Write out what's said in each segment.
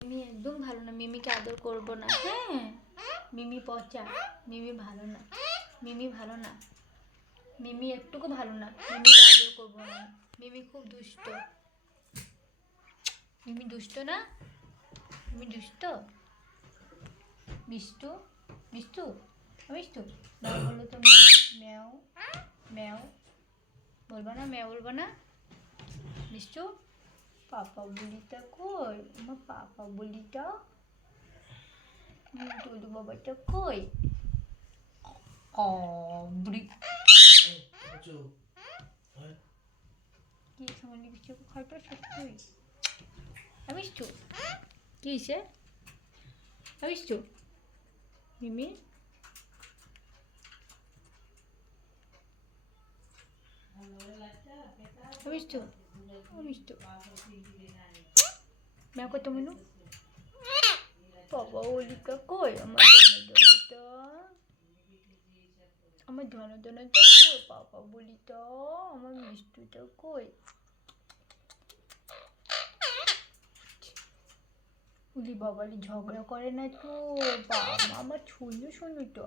মিমি একদম ভালো না, মিমিকে আদর করবো না। হ্যাঁ, মিমি পচা, মিমি ভালো না, মিমি ভালো না, মিমি একটুকু ভালো না, মিমিকে আদর করবো না। মিমি খুব দুষ্ট, মিমি দুষ্ট না, মিমি দুষ্ট। মিষ্টু, মিষ্টু, মিষ্টু, ম্যাও বললো তো, ম্যাও ম্যাও, বলবো না, ম্যাও বলবো না। মিষ্টু, পাপা বুলিটা কই? আমার পাপা বুলিটা, দুধু বাবাটা কই? বুড়ি কি সামান্য কিছু খাইটা সত্যি। মিষ্টু, কি হয়েছে? মিষ্টু, মিমি, মিষ্টু, মিষ্টু, ম্যাও কত মনু? বাবা ওলিকা কই? আমার ধনটা, আমার ধনটা কই? বাবা বলিটা, আমার মিষ্টুটা কই? উলি বাবালি ঝগড়া করে না তো, বাবা আমার ছুনু শোনো তো,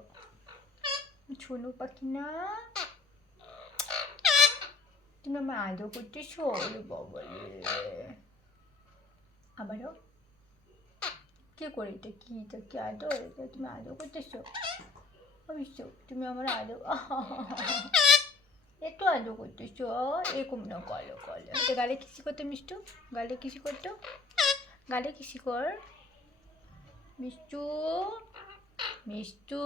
ছুনু পাখি না, তুমি আমার আদর করতেছো? ওরে বাবালে, আবারও কে করে এটা? কি এটা? কি আদর? এটা তুমি আদর করতেছো? অবশ্য তুমি আমার আদর, একটু আদর করতেছো, এরকম না, কলো কলো। এটা গালে কিসি করতো মিষ্টু, গালে কিসি করতো, গালে কিসি কর মিষ্টু, মিষ্টু।